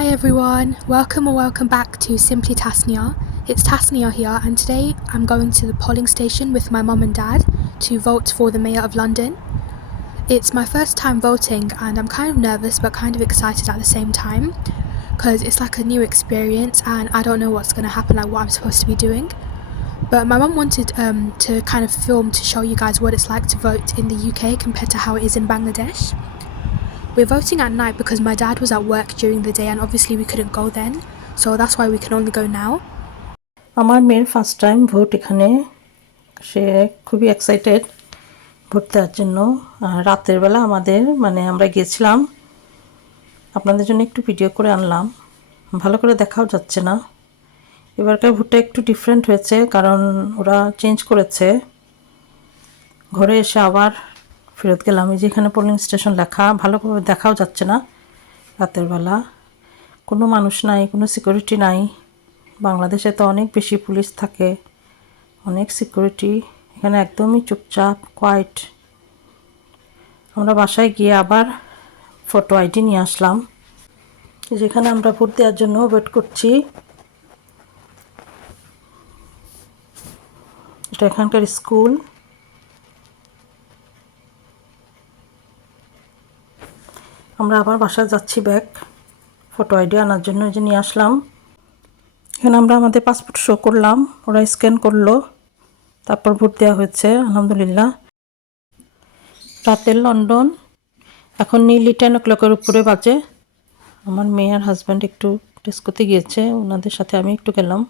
Hi everyone, welcome or welcome back to Simply Tasnia. It's Tasnia here, and today I'm going to the polling station with my mum and dad to vote for the Mayor of London. It's my first time voting and I'm kind of nervous but kind of excited at the same time because it's like a new experience and I don't know what's going to happen, like what I'm supposed to be doing. But my mum wanted to kind of film to show you guys what it's like to vote in the UK compared to how it is in Bangladesh. We're voting at night because my dad was at work during the day and obviously we couldn't go then, so that's why we can only go now. আমার মেয়ের first time vote এখানে, সে খুবই excited vote দেওয়ার জন্য। রাতের বেলা আমরা গিয়েছিলাম, আপনাদের জন্য একটু ভিডিও করে আনলাম, ভালো করে দেখাও যাচ্ছে না। এবারকার ভোটটা একটু ডিফারেন্ট হয়েছে কারণ ওরা চেঞ্জ করেছে। ঘরে এসে আবার ফেরত গেলাম, এই যেখানে পোলিং স্টেশন লেখা, ভালো করে দেখাও যাচ্ছে না। রাতের বেলা কোনো মানুষ নাই, কোনো সিকিউরিটি নাই। বাংলাদেশে তো অনেক বেশি পুলিশ থাকে, অনেক সিকিউরিটি। এখানে একদমই চুপচাপ, কোয়াইট। আমরা বাসায় গিয়ে আবার ফটো আইডি নিয়ে আসলাম। যেখানে আমরা ভোট দেওয়ার জন্য ওয়েট করছি, এটা এখানকার স্কুল। আমরা আবার বাসায় যাচ্ছি ব্যাক, ফটো আইডি আনার জন্য যে নিয়ে আসলাম। এখানে আমরা আমাদের পাসপোর্ট শো করলাম, ওরা স্ক্যান করলো, তারপর ভোট দেওয়া হয়েছে আলহামদুলিল্লাহ। রাতের লন্ডন, এখন নিলি 10 o'clock-এর উপরে বাজে। আমার মেয়ে আর হাজব্যান্ড একটু ডিস্কোতে গিয়েছে, ওনাদের সাথে আমি একটু গেলাম।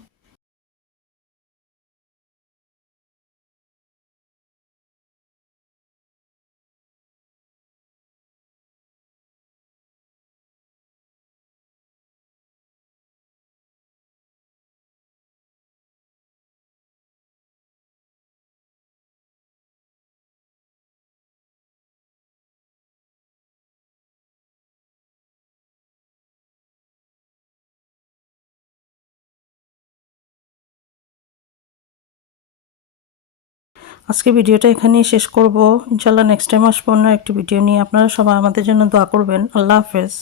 আজকে ভিডিওটা এখানেই শেষ করব। ইনশাআল্লাহ নেক্সট টাইম আসবো অন্য একটি ভিডিও নিয়ে। আপনারা সবাই আমাদের জন্য দোয়া করবেন। আল্লাহ হাফেজ।